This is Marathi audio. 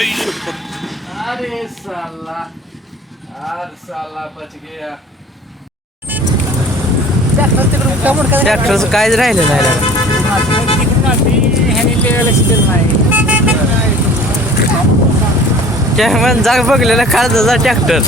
आई शपथ. अरे साला अरे साला बच गया. ट्रॅक्टरचं कायच राहिलं नाही कॅमेरा जाग बघलेला काळजाचा ट्रॅक्टर.